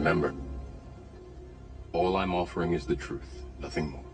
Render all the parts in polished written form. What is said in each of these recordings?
Remember, all I'm offering is the truth, nothing more.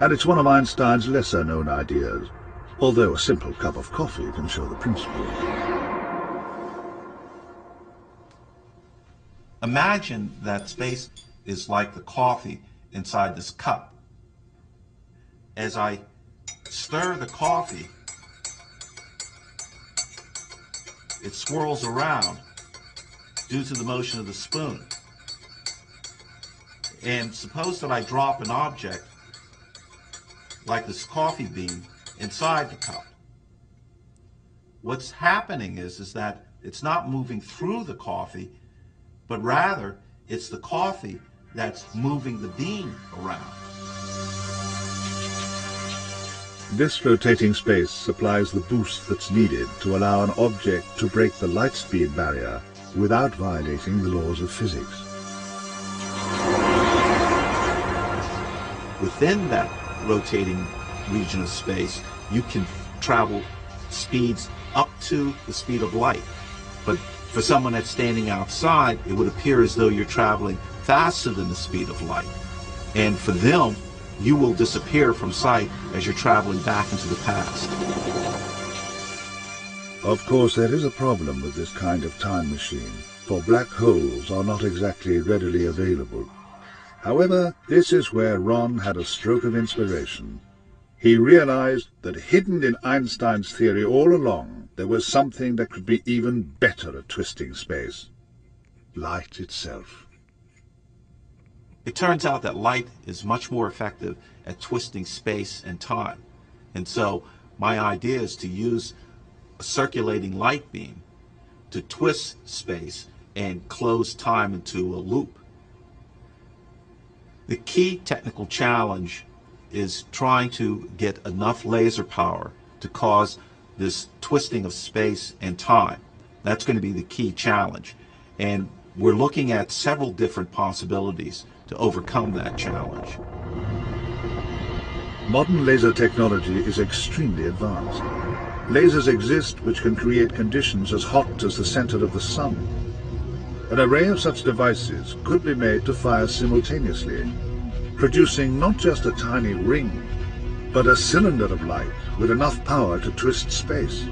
and it's one of Einstein's lesser-known ideas, although a simple cup of coffee can show the principle. Imagine that space is like the coffee inside this cup. As I stir the coffee, it swirls around due to the motion of the spoon. And suppose that I drop an object like this coffee bean inside the cup. What's happening is that it's not moving through the coffee, but rather it's the coffee that's moving the bean around. This rotating space supplies the boost that's needed to allow an object to break the light speed barrier without violating the laws of physics. Within that rotating region of space, you can travel speeds up to the speed of light. But for someone that's standing outside, it would appear as though you're traveling faster than the speed of light. And for them, you will disappear from sight as you're traveling back into the past. Of course, there is a problem with this kind of time machine, for black holes are not exactly readily available. However, this is where Ron had a stroke of inspiration. He realized that hidden in Einstein's theory all along, there was something that could be even better at twisting space. Light itself. It turns out that light is much more effective at twisting space and time. And so my idea is to use a circulating light beam to twist space and close time into a loop. The key technical challenge is trying to get enough laser power to cause this twisting of space and time. That's going to be the key challenge. And we're looking at several different possibilities to overcome that challenge. Modern laser technology is extremely advanced. Lasers exist which can create conditions as hot as the center of the sun. An array of such devices could be made to fire simultaneously, producing not just a tiny ring, but a cylinder of light with enough power to twist space.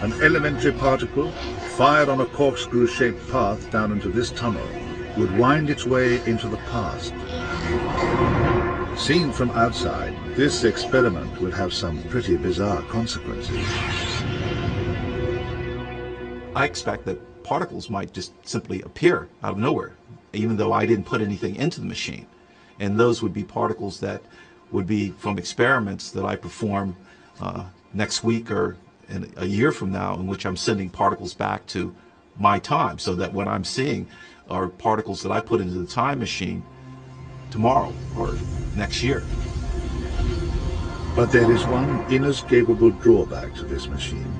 An elementary particle, fired on a corkscrew-shaped path down into this tunnel, would wind its way into the past. Seen from outside, this experiment would have some pretty bizarre consequences. I expect that particles might just simply appear out of nowhere, even though I didn't put anything into the machine. And those would be particles that would be from experiments that I perform next week or in a year from now, in which I'm sending particles back to my time, so that what I'm seeing are particles that I put into the time machine tomorrow or next year. But there is one inescapable drawback to this machine.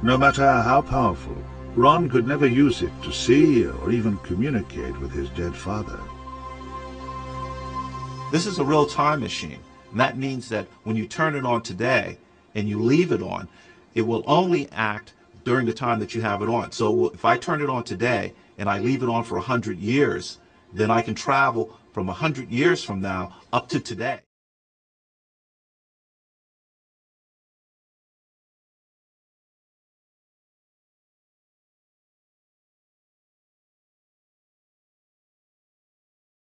No matter how powerful, Ron could never use it to see or even communicate with his dead father. This is a real time machine, and that means that when you turn it on today and you leave it on, it will only act during the time that you have it on. So if I turn it on today and I leave it on for 100 years, then I can travel from 100 years from now up to today.